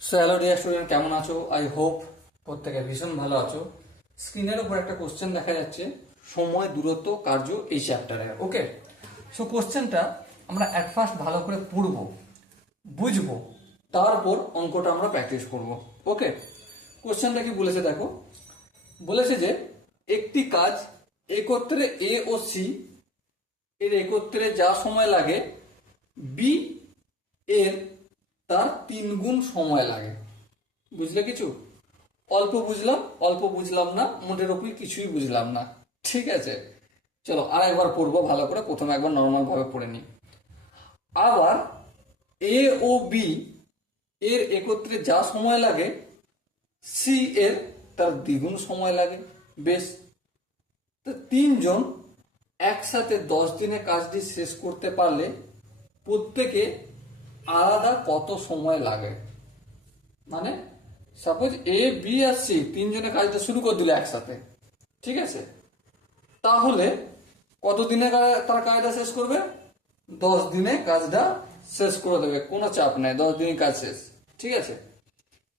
So hello dear student, কেমন আছো? I hope প্রত্যেকে ভীষণ ভালো আছো। স্ক্রিনের উপর একটা কোশ্চেন দেখা যাচ্ছে, সময়, দূরত্ব, কার্য, এই চ্যাপ্টারে। ওকে, সো কোশ্চেনটা আমরা অ্যাট ফার্স্ট ভালো করে পড়বো, বুঝবো, তারপর অঙ্কটা আমরা প্র্যাকটিস করব। ওকে, কোশ্চেনটা কি বলেছে দেখো। বলেছে যে একটি কাজ একত্রে এ ও সি এর একত্রে যা সময় লাগে, বি এর তার 3 গুণ সময় লাগে। বুঝলে কিছু? অল্প বুঝলাম, অল্প বুঝলাম না, মোটের ওপর কিছুই বুঝলাম না। ঠিক আছে, চলো আর একবার পড়বো ভালো করে। প্রথমে একবার নর্মাল ভাবে পড়ে নিই। আবার এ ও বি এর একত্রে যা সময় লাগে, সি এর তার দ্বিগুণ সময় লাগে। বেশ, তো 3 জন একসাথে 10 দিনে কাজটি শেষ করতে পারলে প্রত্যেকে আলাদা কত সময় লাগে? মানে suppose A B R C 3 জনে কাজটা শুরু করে দিল একসাথে, ঠিক আছে? তাহলে কত দিনে তার কাজটা শেষ করবে? 10 দিনে কাজটা শেষ করে দেবে, কোনো চাপ নেই, 10 দিনে কাজ শেষ। ঠিক আছে,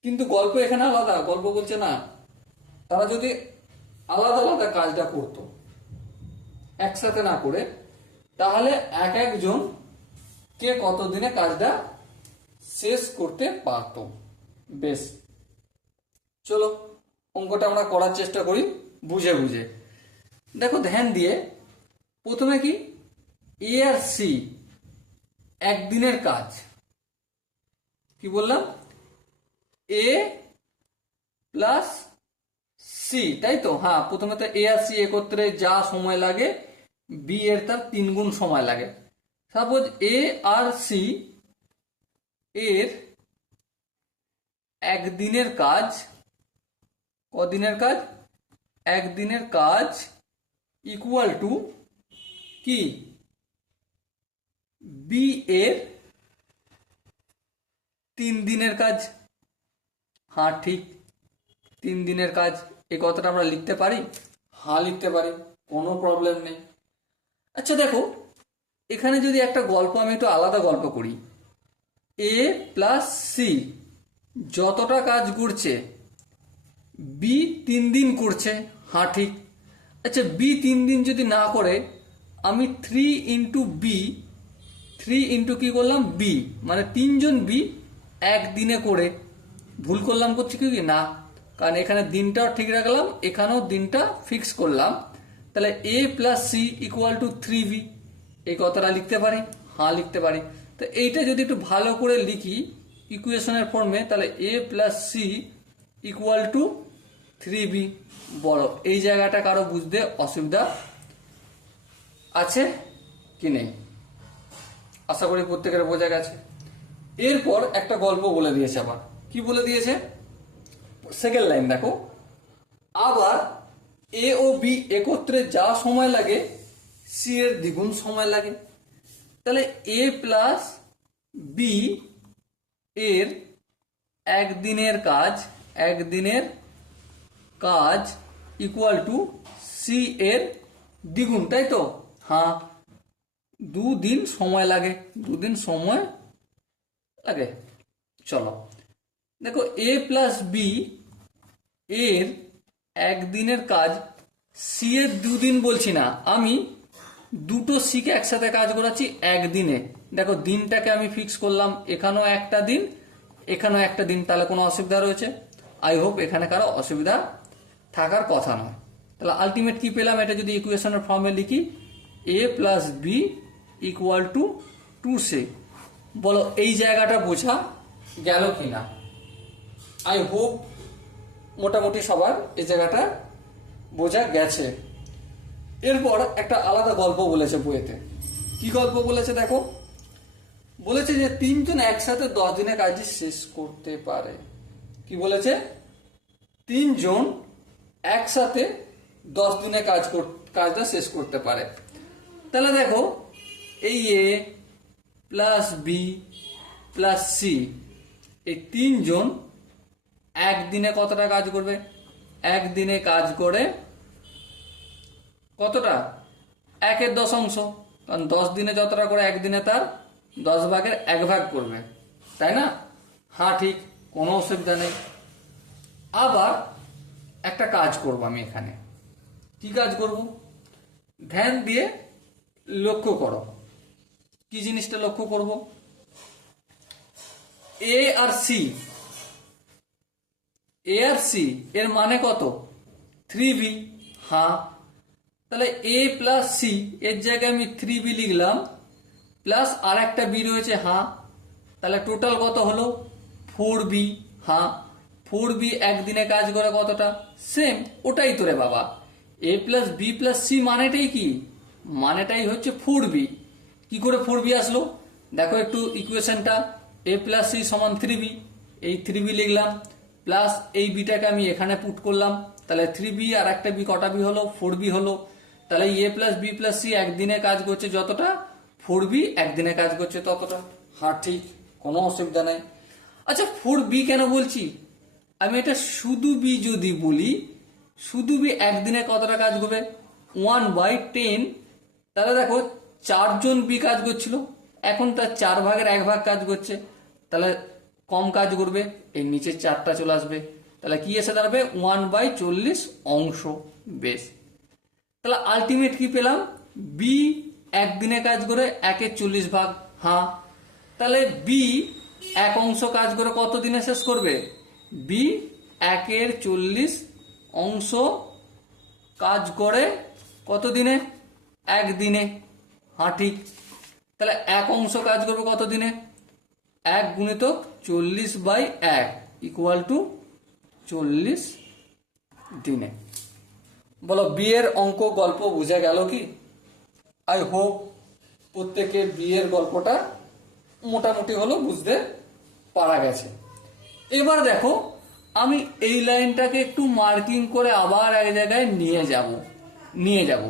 কিন্তু গল্প এখানে আলাদা। গল্প বলছে না, তারা যদি আলাদা আলাদা কাজটা করতো, একসাথে না করে, তাহলে এক একজন কে কত দিনে কাজটা শেষ করতে পারতো। বেশ, চলো অঙ্কটা আমরা করার চেষ্টা করি বুঝে বুঝে। দেখো ধ্যান দিয়ে, প্রথমে কি এ আর সি একদিনের কাজ। কি বললাম? এ প্লাস সি, তাই তো? হ্যাঁ, প্রথমে তো এ আর সি একত্রে যা সময় লাগে, বি এর তার 3 গুণ সময় লাগে। সাপোজ এ আর সি এর একদিনের কাজ, কদিনের কাজ? একদিনের কাজ ইকুয়াল টু কি? বি এর 3 দিনের কাজ। হ্যাঁ ঠিক, 3 দিনের কাজ। এই কথাটা আমরা লিখতে পারি? হ্যাঁ লিখতে পারি, কোনো প্রবলেম নেই। আচ্ছা দেখো, এখানে যদি একটা গল্প, আমি একটু আলাদা গল্প করি। এ প্লাস সি যতটা কাজ করছে, বি 3 দিন করছে। হ্যাঁ ঠিক। আচ্ছা, বি 3 দিন যদি না করে, আমি 3 × বি, 3 × কি করলাম? বি, মানে 3 জন বি একদিনে করে। ভুল করলাম? করছি কি না, কারণ এখানে দিনটাও ঠিক রাখলাম, এখানেও দিনটা ফিক্স করলাম। তাহলে A plus C equal to 3b, এই কথাটা লিখতে পারি? হ্যাঁ লিখতে পারি। তো এইটা যদি একটু ভালো করে লিখি ইকুয়েশনের ফর্মে, তাহলে A plus C equal to 3b। বলো এই জায়গাটা কারো বুঝতে অসুবিধা আছে কি নেই? আশা করি প্রত্যেকের বোঝা গেছে। এরপর একটা গল্প বলে দিয়েছে। আবার কি বলে দিয়েছে? সেকেন্ড লাইন দেখো। আবার এ ও বি একত্রে যা সময় লাগে, সি এর দ্বিগুণ সময় লাগে। তাহলে এ প্লাস বি এর একদিনের কাজ, একদিনের কাজ ইকুয়াল টু সি এর দ্বিগুণ, তাই তো? হ্যাঁ, 2 দিন সময় লাগে, 2 দিন সময় লাগে। চলো দেখো, এ প্লাস বি এর একদিনের কাজ, সি এর 2 দিন বলছি না, আমি দুটো সিকে একসাথে কাজ করাচ্ছি একদিনে। দেখো দিনটাকে আমি ফিক্স করলাম, এখানেও একটা দিন, এখানেও একটা দিন। তাহলে কোনো অসুবিধা রয়েছে? আই হোপ এখানে কারো অসুবিধা থাকার কথা নয়। তাহলে আলটিমেট কি পেলাম? এটা যদি ইকুয়েশনের ফর্মে লিখি, A plus B equal to 2c। বলো এই জায়গাটা বোঝা গেল কিনা? আই হোপ মোটামুটি সবার এই জায়গাটা বোঝা গেছে। এরপর একটা আলাদা গল্প বলেছে বইয়েতে। কি গল্প বলেছে দেখো। বলেছে যে 3 জন একসাথে 10 দিনে কাজটি শেষ করতে পারে। কি বলেছে? 3 জন একসাথে 10 দিনে কাজটা শেষ করতে পারে। তাহলে দেখো, এই এ প্লাস বি প্লাস সি, এই 3 জন একদিনে কতটা কাজ করবে? একদিনে কাজ করে কতটা? 1/10, কারণ 10 দিনে যতটা করে একদিনে তার 10 ভাগের 1 ভাগ করবে, তাই না? হ্যাঁ ঠিক, কোনো অসুবিধা নেই। আবার একটা কাজ করব আমি এখানে, কি কাজ করব ধ্যান দিয়ে লক্ষ্য করো। কি জিনিসটা লক্ষ্য করব, এ আর সি, এ আর সি এর মানে কত 3b। হ্যাঁ, তাহলে এ প্লাস সি এর জায়গায় আমি 3b লিখলাম, প্লাস আর একটা বি রয়েছে। হ্যাঁ, তাহলে টোটাল কত হলো 4b। হ্যাঁ, 4b একদিনে কাজ করে কতটা, সেম ওটাই তো রে বাবা। এ প্লাস বি প্লাস সি মানেটাই কি, মানেটাই হচ্ছে 4b। কি করে 4b আসলো দেখো একটু ইকুয়েশনটা, এ প্লাস সি সমান 3b, এই 3b লিখলাম, প্লাস এই বিটাকে আমি এখানে পুট করলাম, তাহলে 3b আর একটা বি কটা বি হলো 4b হলো। তাহলে A plus B plus C একদিনে কাজ করছে যতটা, 4b একদিনে কাজ করছে ততটা। হ্যাঁ ঠিক, কোনো অসুবিধা নাই। আচ্ছা 4b কেন বলছি, আমি এটা শুধু বি যদি বলি, শুধু বি একদিনে কতটা কাজ করবে 1/10। তাহলে দেখো 4 জন বি কাজ করছিল, এখন তার 4 ভাগের 1 ভাগ কাজ করছে, তাহলে কম কাজ করবে, এই নিচে 4টা চলে আসবে, তাহলে কি এসে দাঁড়াবে 1/40 অংশ। বেশ, তাহলে আলটিমেট কি পেলাম, বি একদিনে কাজ করে 1/40 ভাগ। হ্যাঁ, তাহলে বি 1 অংশ কাজ করে কত দিনে শেষ করবে, বি 1/40 অংশ কাজ করে কত দিনে, 1 দিনে। হ্যাঁ ঠিক, তাহলে 1 অংশ কাজ করবে কত দিনে, 1 গুণিতক 40/1 ইকুয়াল টু 40 দিনে। বলো বিয়ের অঙ্ক গল্প বুঝে গেল কি? আই হোপ প্রত্যেকে বিয়ের গল্পটা মোটামুটি হলো বুঝতে পারা গেছে। এবার দেখো আমি এই লাইনটাকে একটু মার্কিং করে আবার এক জায়গায় নিয়ে যাব।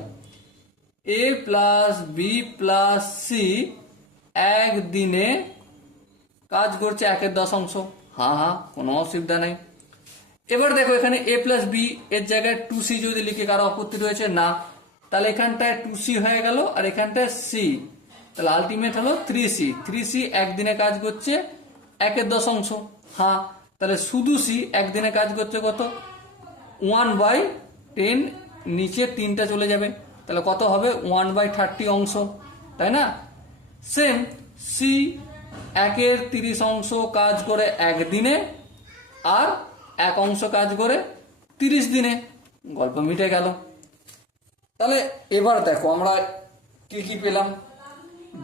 এ প্লাস বি প্লাস সি একদিনে কাজ করছে 1/10 অংশ। হ্যাঁ হ্যাঁ, কোনো অসুবিধা নেই। এবার দেখো এখানে এ প্লাস বি এর জায়গায় 2c যদি লিখে, কারো আপত্তি রয়েছে না, তাহলে এখানটায় 2c হয়ে গেল আর এখানটায় c, তাহলে আলটিমেট হলো 3c। 3c একদিনে কাজ করছে 1/10 অংশ। হ্যাঁ, তাহলে শুধু c একদিনে কাজ করছে কত 1/10, নিচে 3টা চলে যাবে, তাহলে কত হবে 1/30 অংশ, তাই না? সেম c 1/30 অংশ কাজ করে 1 দিনে, আর 1 অংশ কাজ করে 30 দিনে, গল্প মিটে গেল। তাহলে এবার দেখো আমরা কি কি পেলাম,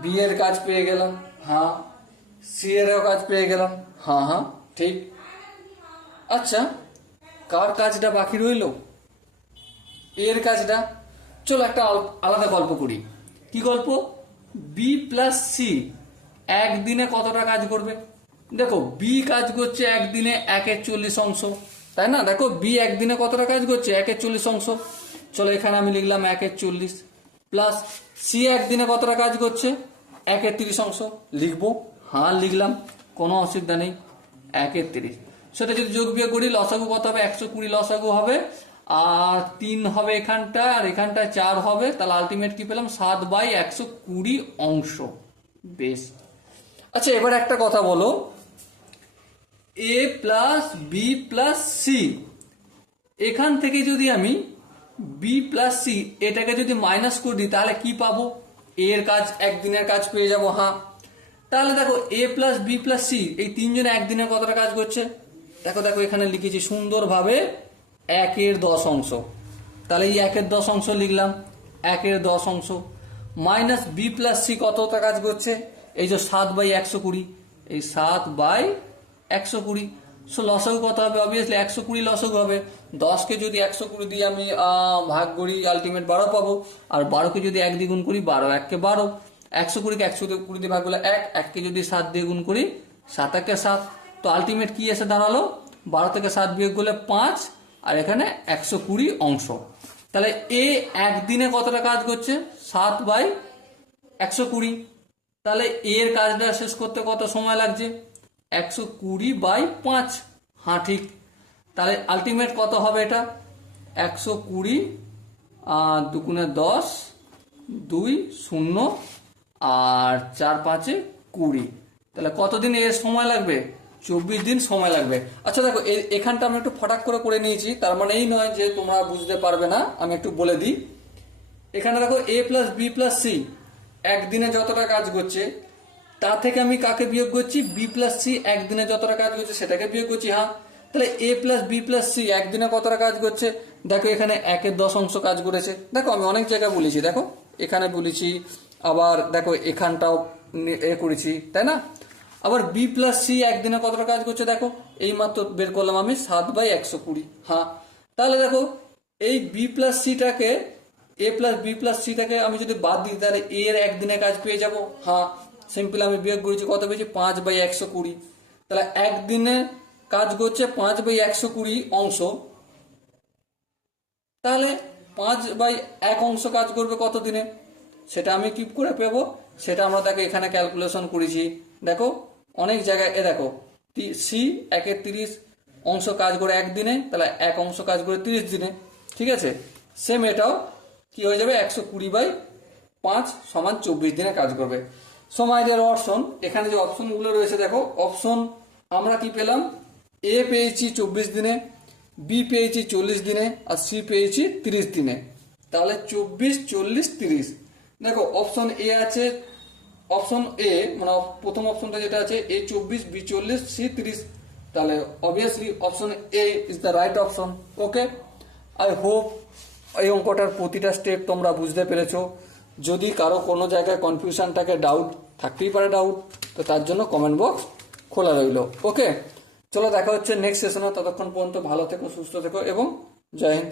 বি এর কাজ পেয়ে গেলাম, হ্যাঁ, সি এরও কাজ পেয়ে গেলাম, হ্যাঁ হ্যাঁ ঠিক। আচ্ছা কার কাজটা বাকি রইল, এর কাজটা। চলো একটা আলাদা গল্প করি। কি গল্প, বি প্লাস সি একদিনে কতটা কাজ করবে। দেখো বি কাজ করছে একদিনে 1/40 অংশ, তাই না? দেখো বি একদিনে কতটা কাজ করছে 1/40 অংশ, চলো এখানে আমি লিখলাম 1/40, প্লাস সি একদিনে কতটা কাজ করছে 1/30 অংশ, লিখবো, হ্যাঁ লিখলাম, কোনো অসুবিধা নেই। 1/30, সেটা যদি যোগ বিয়োগ করি লসাগু কত হবে, 120 লসাগু হবে, আর 3 হবে এখানটা, আর এখানটা 4 হবে, তাহলে আলটিমেট কি পেলাম 7/120 অংশ। বেশ, আচ্ছা এবার একটা কথা বলো, এ প্লাস বি প্লাস সি, এখান থেকে যদি আমি বি প্লাস সি এটাকে যদি মাইনাস করে দিই তাহলে কি পাবো, এর কাজ একদিনের কাজ পেয়ে যাবো। হ্যাঁ, তাহলে দেখো এ প্লাস বি প্লাস সি এই তিনজনে একদিনে কতটা কাজ করছে, দেখো দেখো এখানে লিখেছি সুন্দরভাবে 1/10 অংশ, তাহলে এই 1/10 অংশ লিখলাম, 1/10 অংশ, মাইনাস বি প্লাস সি কতটা কাজ করছে, এই যে 7/120, এই 7/120, সো লসাগু কত হবে, অবভিয়াসলি 120 লসাগু হবে। 10কে যদি 120 দিয়ে আমি ভাগ করি আলটিমেট 12 পাবো, আর 12কে যদি 1 দিয়ে গুণ করি 12 1 12, 120কে 120 দিয়ে ভাগ করলে 1, 1কে যদি 7 দিয়ে গুণ করি 7 1 7, তো আলটিমেট কি এসে দাঁড়ালো 12 থেকে 7 বিয়োগ করলে 5, আর এখানে 120 অংশ। তাহলে এ একদিনে কতটা কাজ করছে 7/120, তাহলে এর কাজটা শেষ করতে কত সময় লাগছে 120/5। হ্যাঁ ঠিক, তাহলে আলটিমেট কত হবে এটা 120, 2 গুণে 10, 2 0, আর 4 5 20, তাহলে কতদিন এর সময় লাগবে 24 দিন সময় লাগবে। আচ্ছা দেখো এখানটা আমি একটু ফটাক করে করে নিয়েছি, তার মানে এই নয় যে তোমরা বুঝতে পারবে না, আমি একটু বলে দিই। এখানে দেখো a plus B plus C একদিনে যতটা কাজ করছে, তা থেকে আমি কাকে বিয়োগ করছি, বি প্লাস সি একদিনে যতটা কাজ করছে সেটাকে বিয়োগ করছি। হ্যাঁ, তাহলে A plus B plus C একদিনে কতটা কাজ করছে, দেখো এখানে 1/10 কাজ করেছে। দেখো আমি অনেক জায়গায় বলেছি, দেখো এখানে বলেছি, আবার দেখো এখানটাও করেছি, তাই না? আবার বি প্লাস সি একদিনে কতটা কাজ করছে, দেখো এই মাত্র বের করলাম আমি 7/120। হ্যাঁ, তাহলে দেখো এই বি প্লাস সিটাকে, এ প্লাস বি প্লাস সিটাকে আমি যদি বাদ দিই তাহলে এ এর একদিনে কাজ পেয়ে যাব। হ্যাঁ, সিম্পল আমি বিয়োগ করেছি, কত পেয়েছি 5/120। তাহলে একদিনে কাজ করছে 5/120 অংশ, তাহলে 5/1 কাজ করবে কত দিনে, সেটা আমি কি করে পেবো, সেটা আমরা দেখো এখানে ক্যালকুলেশন করেছি। দেখো অনেক জায়গায় দেখো সি 1/30 কাজ করে একদিনে, তাহলে 1 কাজ করে 30 দিনে। ঠিক আছে, সেম এটাও কি হয়ে যাবে, 120/5 = 24 দিনে কাজ করবে। সময় দেওয়ার অপশন, এখানে যে অপশনগুলো রয়েছে দেখো, অপশন আমরা কি পেলাম, এ পেয়েছি 24 দিনে, বি পেয়েছি 40 দিনে, আর সি পেয়েছি 30 দিনে। তাহলে 24, 40, 30। দেখো অপশন এ আছে, অপশন এ মানে প্রথম অপশনটা যেটা আছে এ 24, বি 40, সি 30, তাহলে obviously option A is the right option. Okay, I hope এই অঙ্কটার প্রতিটা স্টেপ তোমরা বুঝতে পেরেছো। যদি কারো কোনো জায়গায় কনফিউশনটাকে ডাউট থাকতেই পারে, ডাউট, তো তার জন্য কমেন্ট বক্স খোলা রইল। ওকে, চলো দেখা হচ্ছে নেক্সট সেশনে, ততক্ষণ পর্যন্ত ভালো থেকো, সুস্থ থেকো এবং জয় হিন্দ।